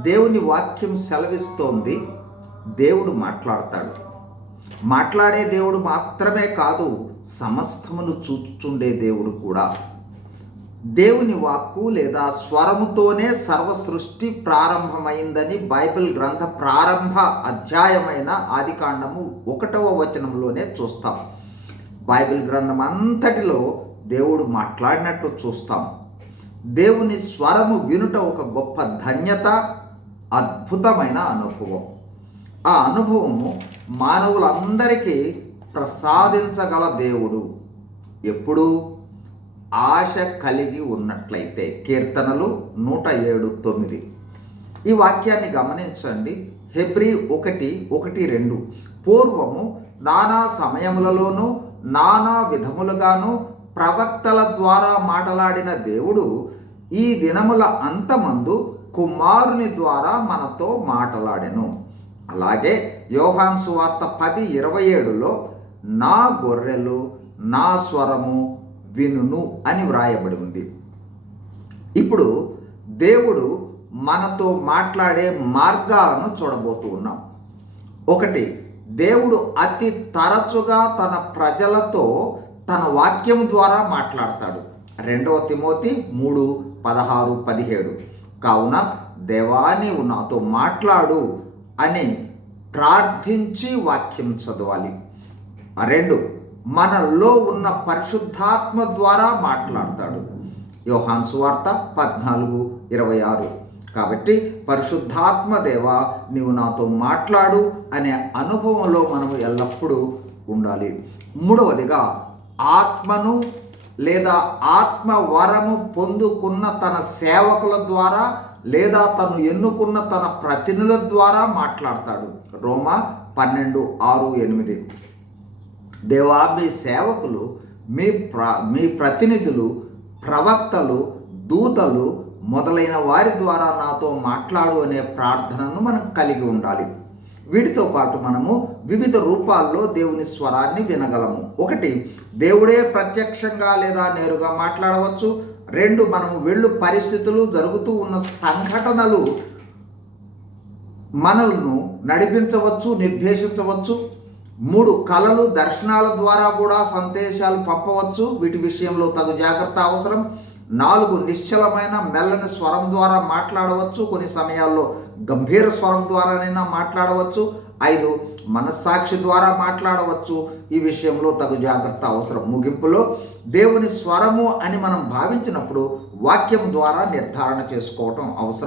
దేవుని వాక్యం సెలవిస్తోంది. దేవుడు మాట్లాడతాడు. మాట్లాడే దేవుడు మాత్రమే కాదు సమస్తమును చూచుచుండే దేవుడు కూడా. దేవుని వాక్కు లేదా స్వరముతోనే సర్వ సృష్టి ప్రారంభమైందని బైబిల్ గ్రంథ ప్రారంభ అధ్యాయమైన ఆదికాండము ఒకటవ వచనంలోనే చూస్తాం. బైబిల్ గ్రంథం అంతటిలో దేవుడు మాట్లాడినట్లు చూస్తాం. దేవుని స్వరము వినుట ఒక గొప్ప ధన్యత అద్భుతమైన అనుభవం. ఆ అనుభవము మానవులందరికీ ప్రసాదించగల దేవుడు. ఎప్పుడు? ఆశ కలిగి ఉన్నట్లయితే. కీర్తనలు నూట ఏడు తొమ్మిది. ఈ వాక్యాన్ని గమనించండి. హెబ్రి ఒకటి ఒకటి రెండు. పూర్వము నానా సమయములలోనూ నానా విధములుగాను ప్రవక్తల ద్వారా మాట్లాడిన దేవుడు ఈ దినముల అంతమందు కుమారుని ద్వారా మనతో మాట్లాడెను. అలాగే యోహాన్ సువార్త పది ఇరవై ఏడులో నా గొర్రెలు నా స్వరము వినును అని వ్రాయబడి ఉంది. ఇప్పుడు దేవుడు మనతో మాట్లాడే మార్గాలను చూడబోతూ ఉన్నాం. ఒకటి దేవుడు అతి తరచుగా తన ప్రజలతో తన వాక్యం ద్వారా మాట్లాడతాడు. రెండవ తిమోతి మూడు పదహారు పదిహేడు. కావున దేవా నాతో మాట్లాడు అని ప్రార్థించి వాక్యం చదవాలి. రెండు మనలో ఉన్న పరిశుద్ధాత్మ ద్వారా మాట్లాడతాడు. యోహాన్ సువార్త పద్నాలుగు ఇరవై ఆరు. కాబట్టి పరిశుద్ధాత్మ దేవ నీవు నాతో మాట్లాడు అనే అనుభవంలో మనం ఎల్లప్పుడూ ఉండాలి. మూడవదిగా ఆత్మను లేదా ఆత్మ వరము పొందుకున్న తన సేవకుల ద్వారా లేదా తను ఎన్నుకున్న తన ప్రతినిధుల ద్వారా మాట్లాడతాడు. రోమా పన్నెండు ఆరు ఎనిమిది. దేవా మీ సేవకులు మీ ప్ర మీ ప్రతినిధులు ప్రవక్తలు దూతలు మొదలైన వారి ద్వారా నాతో మాట్లాడు అనే ప్రార్థనను మనం కలిగి ఉండాలి. వీటితో పాటు మనము వివిధ రూపాల్లో దేవుని స్వరాన్ని వినగలము. ఒకటి దేవుడే ప్రత్యక్షంగా లేదా నేరుగా మాట్లాడవచ్చు. రెండు మనము వెళ్ళు పరిస్థితులు జరుగుతూ ఉన్న సంఘటనలు మనల్ని నడిపించవచ్చు నిర్దేశించవచ్చు. మూడు కళలు దర్శనాల ద్వారా కూడా సందేశాలు పంపవచ్చు. వీటి విషయంలో తగు జాగ్రత్త అవసరం. నాలుగు నిశ్చలమైన మెల్లని స్వరం ద్వారా మాట్లాడవచ్చు. కొన్ని సమయాల్లో గంభీర స్వరం ద్వారానైనా మాట్లాడవచ్చు. ఐదు మనస్సాక్షి ద్వారా మాట్లాడవచ్చు. ఈ విషయంలో తగు జాగ్రత్త అవసరం. ముగింపులో దేవుని స్వరము అని మనం భావించినప్పుడు వాక్యం ద్వారా నిర్ధారణ చేసుకోవటం అవసరం.